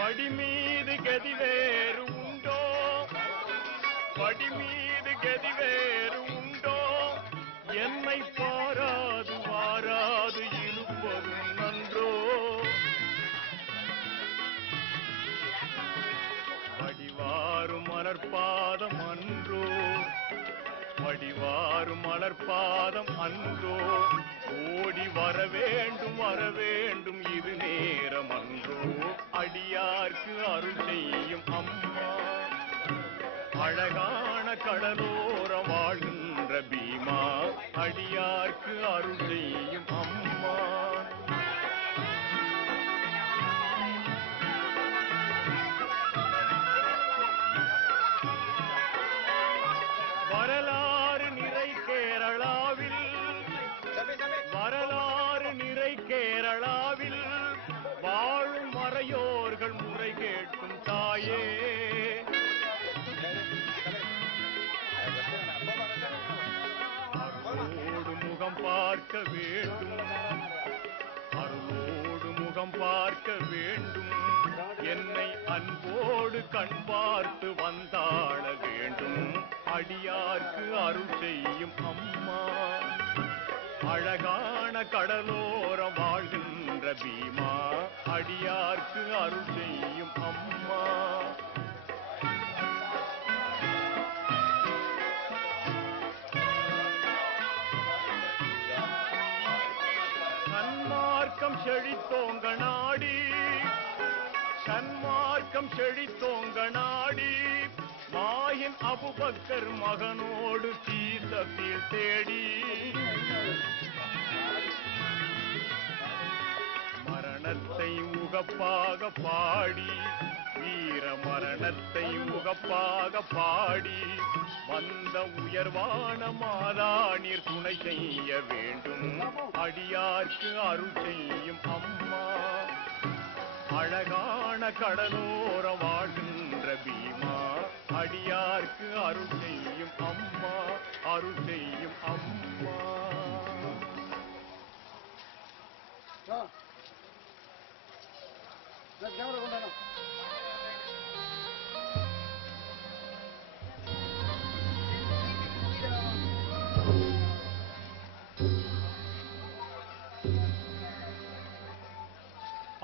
படிமீது கதி வேறு உண்டோ? படிமீது கதி வேறு உண்டோ? என்னை பாராது வாராது இருப்பதும் நன்றோ? வடிவாரும் மலர்பாதம் அன்றோ? படிவாறு மலர்பாதம் அன்றோ? ஓடி வர வேண்டும் வர வேண்டும் பார்க்க வேண்டும். அருளோடு முகம் பார்க்க வேண்டும். என்னை அன்போடு கண் பார்த்து வந்தாள வேண்டும். அடியார்க்கு அருள் செய்யும் அம்மா. அழகான கடலோரம் வாழ்கின்ற பீமா. அடியார்க்கு அருள் செய்யும் சன்மார்க்கம் செழித்தோங்க நாடி. சன்மார்க்கம் செழித்தோங்க நாடி. மாயின் அபுபக்கர் மகனோடு தீசத்தில் தேடி. மரணத்தை உகப்பாக பாடி வீர மரணத்தை உகப்பாக பாடி வந்த உயர்வான மாதா நீர் துணை செய்ய வேண்டும். அடியார்க்கு அருள் செய்யும் அம்மா. அழகான கடலோர வாழ்கின்ற பீமா. அடியார்க்கு அருள் செய்யும் அம்மா அருள் செய்யும் அம்மா. கேமரா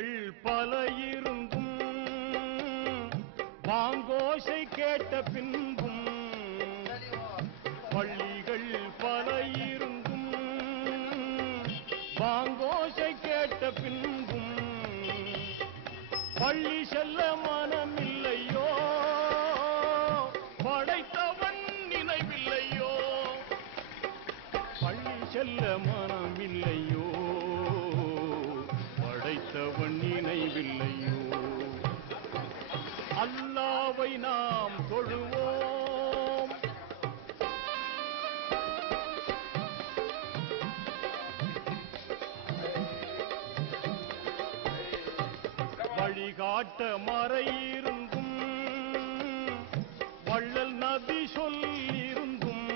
பள்ளிகள் பல இருந்தும் வாங்கோசை கேட்ட பின்பும் பள்ளிகள் பல இருந்தும் வாங்கோசை கேட்ட பின்பும் பள்ளி செல்ல மனமில்லையோ? படைத்தவன் நினைவில்லையோ? பள்ளி செல்ல மனமில்லையோ? படைத்தவன் நினைவில்லையோ? அல்லாவை நாம் தொழுவோம். வழிகாட்ட மறையிருந்தும் வள்ளல் நபி சொல்லிருந்தும்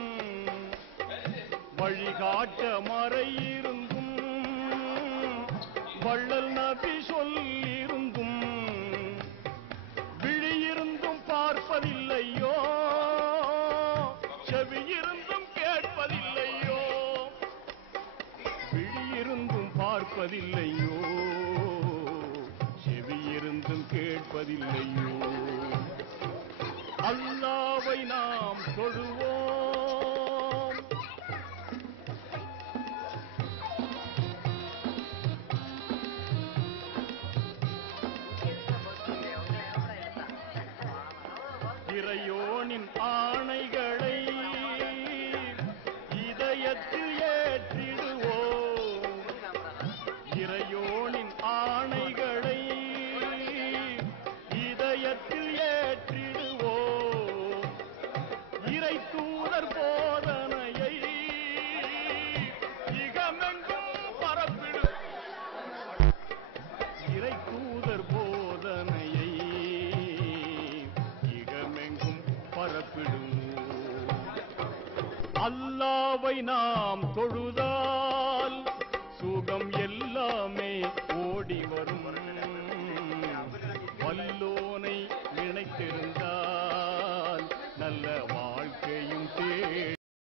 வழிகாட்ட மறையிருந்தும் செவியிருந்தும் கேட்பதில்லையோ கேட்பதில்லையோ? அல்லாவை நாம் தொழுவோம். இறையோனின் ஆணைகள் நாம் தொழுத